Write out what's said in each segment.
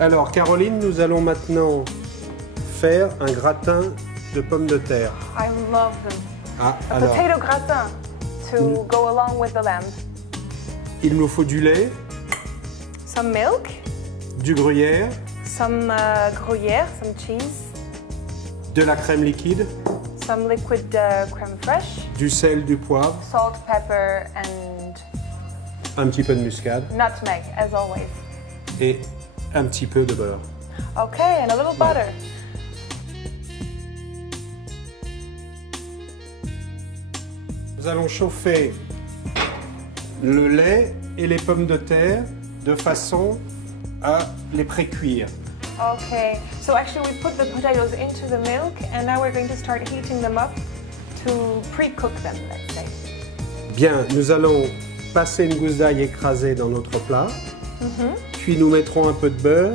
Alors Caroline, nous allons maintenant faire un gratin de pommes de terre. I love them. Ah, A alors, potato gratin to go along with the lamb. il nous faut du lait, Some milk, du gruyère, some gruyère, some cheese, de la crème liquide, some liquid crème fraîche, du sel, du poivre, salt, pepper, and un petit peu de muscade nutmeg, as always. et un petit peu de beurre. Okay, and a little butter. Nous allons chauffer le lait et les pommes de terre de façon à les pré-cuire. Okay, so actually we put the potatoes into the milk and now we're going to start heating them up to pre-cook them, let's say. Bien, nous allons passer une gousse d'ail écrasée dans notre plat, puis nous mettrons un peu de beurre.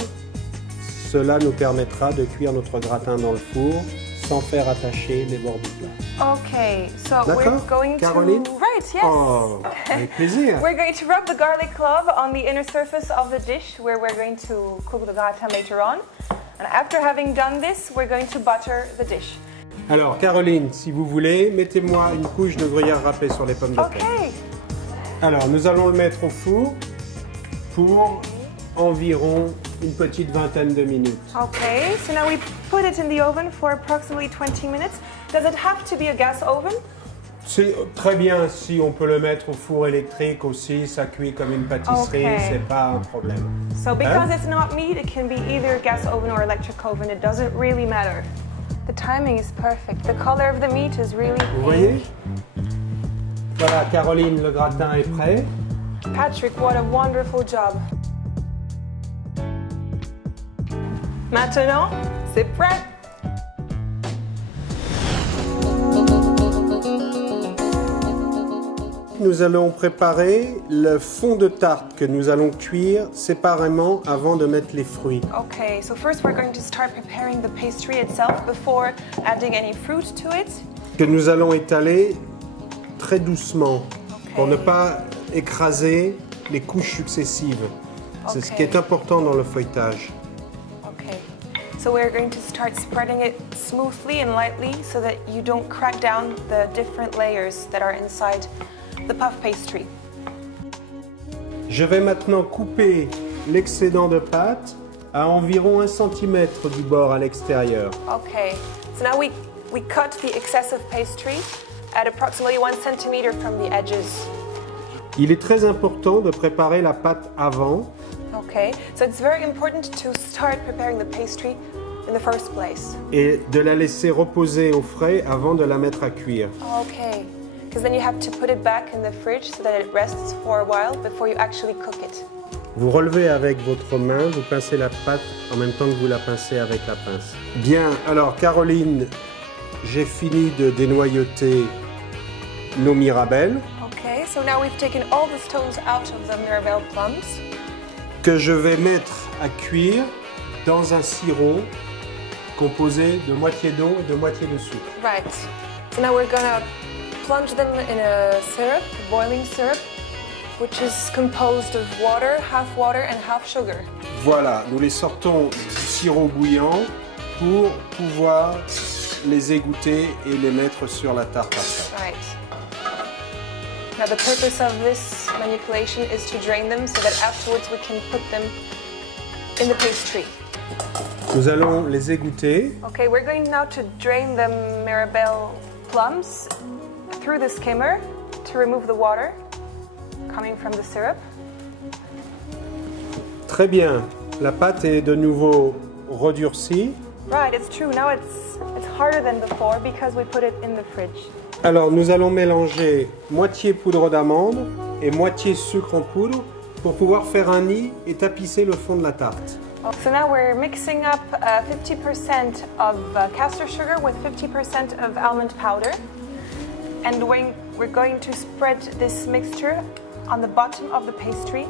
Cela nous permettra de cuire notre gratin dans le four sans faire attacher les bords du plat. Okay, so we're going Caroline? to... Right, yes. Oh, avec plaisir. We're going to rub the garlic clove on the inner surface of the dish where we're going to cook the gratin later on. And after having done this, we're going to butter the dish. Alors Caroline, si vous voulez, mettez-moi une couche de gruyère râpée sur les pommes de terre. Okay. Alors nous allons le mettre au four pour environ une petite vingtaine de minutes. Okay, so now we put it in the oven for approximately 20 minutes. Does it have to be a gas oven? C'est très bien si on peut le mettre au four électrique aussi, ça cuit comme une pâtisserie, Okay. c'est pas un problème. So because it's not meat, it can be either gas oven or electric oven. It doesn't really matter. The timing is perfect. The color of the meat is really Vous voyez? Voilà, Caroline, le gratin est prêt. Patrick, what a wonderful job. Maintenant, c'est prêt. Nous allons préparer le fond de tarte que nous allons cuire séparément avant de mettre les fruits. Okay, so first we're going to start preparing the pastry itself before adding any fruit to it. Que nous allons étaler très doucement pour ne Okay. pas écraser les couches successives. C'est ce qui est Okay. important dans le feuilletage. Okay, so we're going to start spreading it smoothly and lightly so that you don't crack down the different layers that are inside the puff pastry. Je vais maintenant couper l'excédent de pâte à environ 1 cm du bord à l'extérieur. Okay, so now we cut the excessive pastry at approximately 1 centimeter from the edges. Il est très important de préparer la pâte avant Okay, so it's very important to start preparing the pastry in the first place. et de la laisser reposer au frais avant de la mettre à cuire. Okay, because then you have to put it back in the fridge so that it rests for a while before you actually cook it. Vous relevez avec votre main, vous pincez la pâte en même temps que vous la pincez avec la pince. Bien, alors Caroline, j'ai fini de dénoyauter nos mirabelles Okay, so now we've taken all the stones out of the Mirabelle plums. que je vais mettre à cuire dans un sirop composé de moitié d'eau et de moitié de sucre. Right, so now we're gonna plunge them in a syrup, boiling syrup, which is composed of water and half sugar. Voilà, nous les sortons du sirop bouillant pour pouvoir les égoutter et les mettre sur la tarte après. Right. Now the purpose of this manipulation is to drain them so that afterwards we can put them in the pastry. Nous allons les égoutter. Okay, we're going now to drain the Mirabelle plums through the skimmer to remove the water coming from the syrup. Très bien, la pâte est de nouveau redurcie. Right, it's true. Now it's harder than before because we put it in the fridge. Alors nous allons mélanger moitié poudre d'amande et moitié sucre en poudre pour pouvoir faire un nid et tapisser le fond de la tarte. So now we're mixing up 50% of castor sugar with 50% of almond powder. And we're going to spread this mixture on the bottom of the pastry.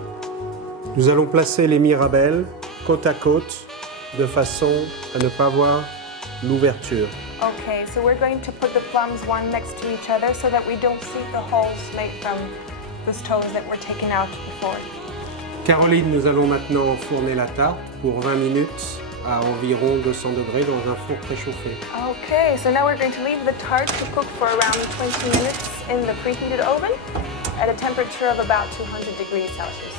Nous allons placer les mirabelles côte à côte de façon à ne pas voir l'ouverture. Okay, so we're going to put the plums one next to each other so that we don't see the holes made from the stones that were taken out before. Caroline, nous allons maintenant enfourner la tarte pour 20 minutes à environ 200 degrés dans un four préchauffé. Okay, so now we're going to leave the tart to cook for around 20 minutes in the preheated oven at a temperature of about 200 degrees Celsius.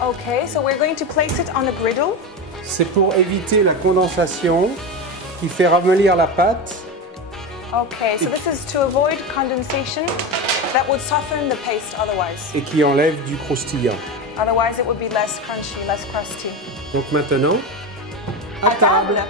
Okay, so we're going to place it on a griddle. C'est pour éviter la condensation qui fait ramollir la pâte. Okay, so this is to avoid condensation that would soften the paste otherwise. Et qui enlève du croustillant. Otherwise it would be less crunchy, less crusty. Donc maintenant, à table.